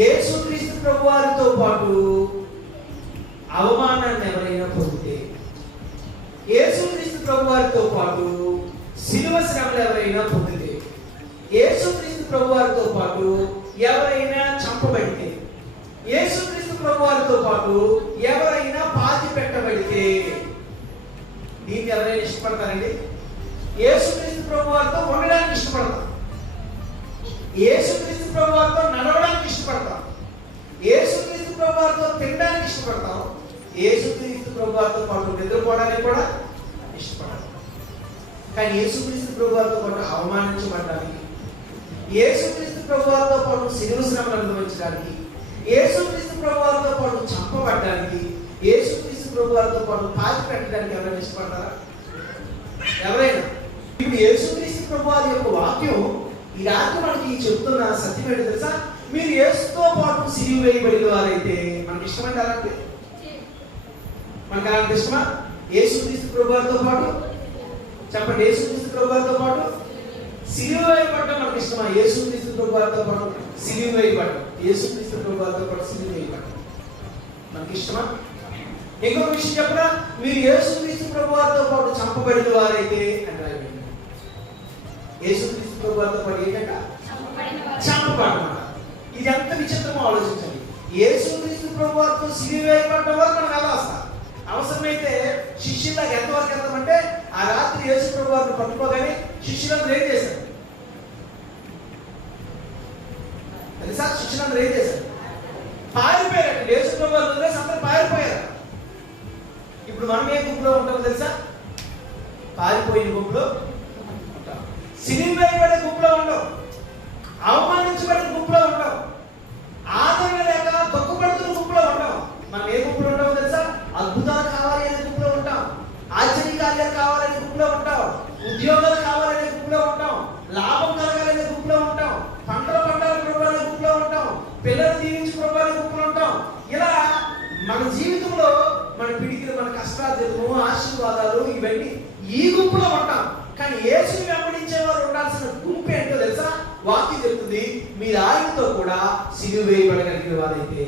యేసుక్రీస్తు ప్రభువారితో పాటు అవమానాన్ని ఎవరైనా పొందితే, యేసుక్రీస్తు ప్రభువారితో పాటు శిలువ శ్రమలు ఎవరైనా పొందితే, యేసుక్రీస్తు ప్రభువారితో పాటు ఎవరైనా చంపబడితే, యేసుక్రీస్తు ప్రభువారితో పాటు ఎవరైనా పాతి పెట్టబడితే, దీన్ని ఎవరైనా ఇష్టపడతారండి? యేసుక్రీస్తు ప్రభువారితో ఉండడానికి ఇష్టపడతాం, యేసుక్రీస్తు ప్రభువారితో నడవడానికి ఇష్టపడతాం, యేసుక్రీస్తు ప్రభువారితో తినడానికి ఇష్టపడతాం, యేసుక్రీస్తు ప్రభువారితో పాటు నిద్రపోవడానికి కూడా ఇష్టపడతాం. కానీ యేసుక్రీస్తు ప్రభువారితో పాటు అవమానించబడడానికి, యేసుక్రీస్తు ప్రభువారితో పాటు శిలువ శ్రమలు అనుభవించడానికి, యేసుక్రీస్తు ప్రభువారితో పాటు చంపబడడానికి, యేసుక్రీస్తు ప్రభువారితో పాటు పాతి పెట్టడానికి ఎవరైనా ఇష్టపడతారా? ఎవరైనా? ఇప్పుడు యేసుక్రీస్తు ప్రభువారి యొక్క వాక్యం ఈ రాత్రి మనకి చెప్తున్న సత్యం ఏంటో తెలుసా? మీరు యేసుతో పాటు సిలువ వేయబడిన వారైతే మనకి ఇష్టమంటే అలాంటి, మనకు అలాంటి ఇష్టమా? యేసుక్రీస్తు ప్రభువారితో పాటు చెప్పండి, యేసుక్రీస్తు ప్రభువారితో పాటు సిలువ వేయబడడం మనకి ఇష్టమా? యేసుక్రీస్తు ప్రభువారితో పాటు సిలువ వేయబడడం, యేసుక్రీస్తు ప్రభువారితో పాటు సిలువ వేయబడడం మనకి ఇష్టమా? ఇంకొక విషయం చెప్పరా, మీరు యేసుక్రీస్తు ప్రభువారితో పాటు చంపబడిన వారైతే అంటారు. యేసుక్రీస్తు ప్రభువారితో పాటు ఏంటంట? చంపబడమాట. ఇది ఎంత విచిత్రమో ఆలోచించండి. యేసుక్రీస్తు ప్రభువారితో సిలువ వేయబడడం వరకు మనకు అవసరం. అవసరమైతే శిష్యులకు ఎంతవరకు వెళ్తామంటే, ఆ రాత్రి యేసు ప్రభువారిని పట్టుకోగానే శిష్యులను ఏం చేశారు తెలుసా? శిష్యులను ఏం చేశారు? పారిపోయారు. యేసు ప్రభువారిని వదిలేసి అందరూ పారిపోయారు. ఇప్పుడు మనం ఏ గుంపులో ఉంటామో తెలుసా? పారిపోయిన గుంపులో ఉంటాం, సిలువ వేయబడే గుంపులో ఉండవు, అవమానించబడిన గుంపులో ఉండవు, ఆదరణ లేక తొక్కుపడుతున్న గుంపులో ఉండవు. మనం ఏ గుంపులో ఉంటామో తెలుసా? అద్భుతాలు కావాలి అనే గుంపులో ఉంటాం, ఆశ్చర్యకార్యాలు కావాలనే గుంపులో ఉంటాం, ఉద్యోగాలు కావాలనే గుంపులో ఉంటాం, లాభం కలగాలనే గుంపులో ఉంటాం, పంటల ప్రభావాలనే గుంపులో ఉంటాం, పిల్లలు దీవించి ప్రభావాలనే గుంపులో ఉంటాం. ఇలా మన జీవితంలో మన పిడికిలు, మన కష్టార్జితము, ఆశీర్వాదాలు ఇవన్నీ ఈ గుంపులో ఉంటాం. కానీ యేసుని వెంబడించేవారు ఉండాల్సిన గుంపు ఏంటో తెలుసా? వాక్యం చెప్తుంది, మీరు ఆయనతో కూడా సిలువ వేయబడగలిగిన వారైతే.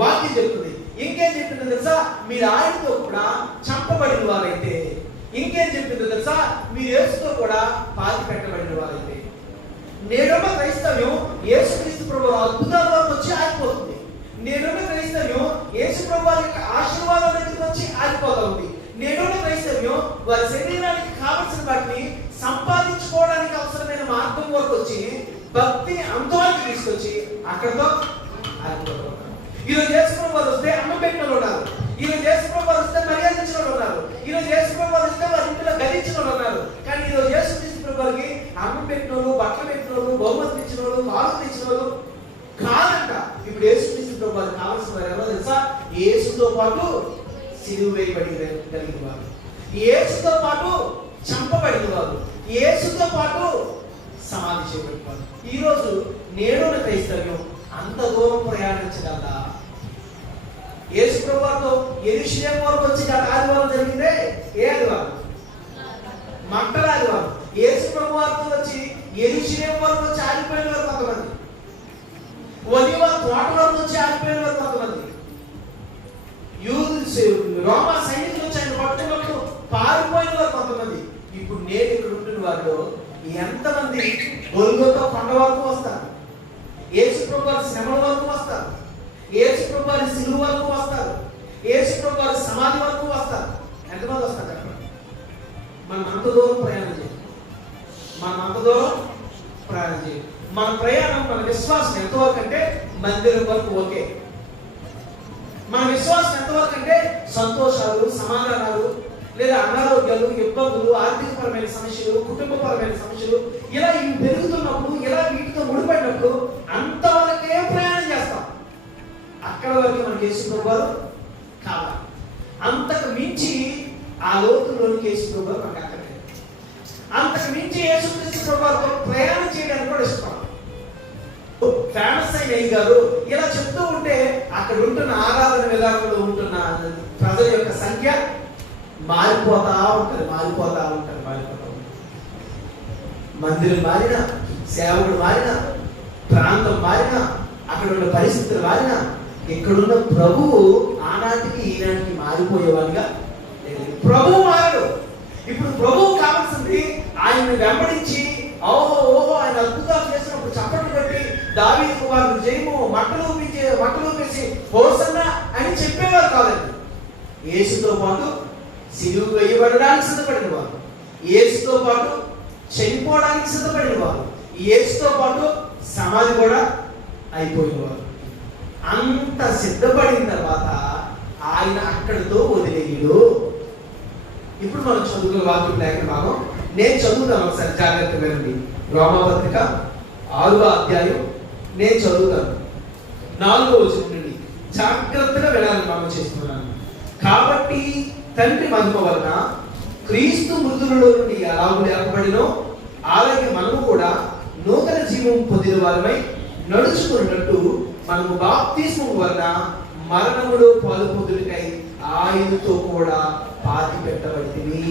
వాక్యం చెప్తుంది. ఇంకేం చెప్పిందో తెలుసా? మీరు ఆయనతో కూడా చంపబడిన వారైతే. ఇంకేం చెప్పిందో తెలుసా? మీరు యేసుతో కూడా పాతి పెట్టబడిన వారైతే. నేనున్న క్రైస్తవ్యం యేసుక్రీస్తు ప్రభువు అద్భుతాల వరకు వచ్చి ఆగిపోతుంది. నేనున్న క్రైస్తవ్యం యేసు ప్రభువు యొక్క ఆశీర్వాదాల దగ్గరికి వచ్చి ఆగిపోతుంది. నేనున్న క్రైస్తవ్యం వారి శరీరానికి కావలసిన వాటిని సంపాదించుకోవడానికి అవసరమైన మార్గం వరకు వచ్చి భక్తిని అంతవరకు తీసుకొచ్చి అక్కడితో ఆగిపోతారు. ఈరోజు యేసు ప్రభువు వారు వస్తే అన్నం పెట్టిన వాళ్ళు ఉన్నారు, ఈరోజు యేసు ప్రభువు వారు వస్తే మర్యాదించిన వాళ్ళు ఉన్నారు, ఈరోజు యేసు ప్రభువు వారు వస్తే వారి ఇంట్లో గదించిన వాళ్ళు ఉన్నారు. కానీ ఈరోజు యేసుక్రీస్తు ప్రభు వారికి అన్నం పెట్టిన వాళ్ళు, బట్టలు పెట్టిన వాళ్ళు, బహుమతులు ఇచ్చిన వాళ్ళు, కాలు ఇచ్చిన వాళ్ళు కాదంట. ఇప్పుడు యేసుక్రీస్తు ప్రభు వారికి కావాల్సిన వారు ఎవరో తెలుసా? యేసుతో పాటు సిలువ వేయబడిన వారు, యేసుతో పాటు చంపబడిన వారు, యేసుతో పాటు సమాధి చేయబడిన వారు. ఈరోజు నేడున్న క్రైస్తవ్యం అంత దూరం ప్రయాణించగలదా? యేసు ప్రభువుతో యెరూషలేము వరకు వచ్చి ఆదివారం జరిగిందే. ఏ ఆదివారం? మంటల ఆదివారం. యేసు ప్రభువుతో వచ్చి యెరూషలేము వరకు వచ్చి ఆగిపోయిన వారు కొంతమంది, ఒలివ తోట వరకు వచ్చి ఆగిపోయిన వారు కొంతమంది, రోమా సైనికులు వచ్చి ఆయన పట్టుకున్నప్పుడు పారిపోయిన వారు కొంతమంది. ఇప్పుడు నేను ఇక్కడ ఉంటున్న వారిలో ఎంతమంది గొల్గొతా కొండ వరకు వస్తారు, యేసు ప్రభువు శ్రమల వరకు వస్తారు, యేసు ప్రభువు సిలువ వరకు వస్తారు, యేసు ప్రభువు సమాధి వరకు వస్తారు. ఎంతమంది వస్తారు చెప్పండి? మనం అంత దూరం ప్రయాణం చేయాలి. మన ప్రయాణం, మన విశ్వాసం ఎంతవరకు అంటే మందిరం వరకు ఓకే. మన విశ్వాసం ఎంతవరకు అంటే సంతోషాలు, సమాధానాలు, లేదా అనారోగ్యాలు, ఇబ్బందులు, ఆర్థికపరమైన సమస్యలు, కుటుంబపరమైన సమస్యలు ఇలా ఇవి పెరుగుతున్నప్పుడు, ఇలా వీటితో ముడిపడినప్పుడు అంతవరకే ప్రయాణం చేస్తాం. అక్కడ వరకు మనకి యేసు ప్రభువు కావాలి. అంతకు మించి ఆ లోతుల్లోనికి యేసు ప్రభువు మనకు అక్కర్లేదు. అంతకు మించి యేసుక్రీస్తు ప్రభువుతో ప్రయాణం చేయడానికి కూడా ఇష్టపడతాం. ఫేమస్ అయిన గారు ఇలా చెప్తూ ఉంటే అక్కడ ఉంటున్న ఆరాధన విధానంలో ఉంటున్న ప్రజల యొక్క సంఖ్య మారిపోతా ఉంటుంది. మందిరం మారినా, సేవకుడు మారినా, ప్రాంతం మారినా, అక్కడ ఉన్న పరిస్థితుల వారిన ఇక్కడున్న ప్రభువు ఆనాటికి ఈనాటికి మారిపోయేవాడిగా ప్రభువు మారడు. ఇప్పుడు ప్రభువు కావాల్సింది ఆయన్ని వెంబడించి ఓహో ఆయన అద్భుతాలు చేసినప్పుడు చప్పట్లు కట్టి దావీదు వారిని జయము మట్టలు వేసి హోసన్నా అని చెప్పేవారు కాదండి. యేసుతో పాటు సిలువ వేయబడడానికి సిద్ధపడిన వారు, యేసుతో పాటు చనిపోవడానికి సిద్ధపడిన వారు, యేసుతో పాటు సమాధి కూడా అయిపోయినవారు. అంత సిద్ధపడిన తర్వాత ఆయన అక్కడితో వదిలేయుడు. ఇప్పుడు మనం చదువుకున్న వాక్యం లేఖన భాగం నేను చదువుతాను, ఒకసారి జాగ్రత్తగా వినండి. రోమాపత్రిక 6వ అధ్యాయం నేను చదువుతాను. 4వ వచనం నుండి జాగ్రత్తగా వినాలని మనం చేస్తున్నాను. కాబట్టి తండ్రి మహిమ వలన క్రీస్తు మృతులలో నుండి ఎలాగూ లేపబడినో అలాగే మనము కూడా నూతన జీవం పొందిన వారమై నడుచుకున్నట్టు మనము బాప్తిస్మము వలన మరణములో పాలు పొందుటకై ఆయనతో కూడా పాతి పెట్టబడింది.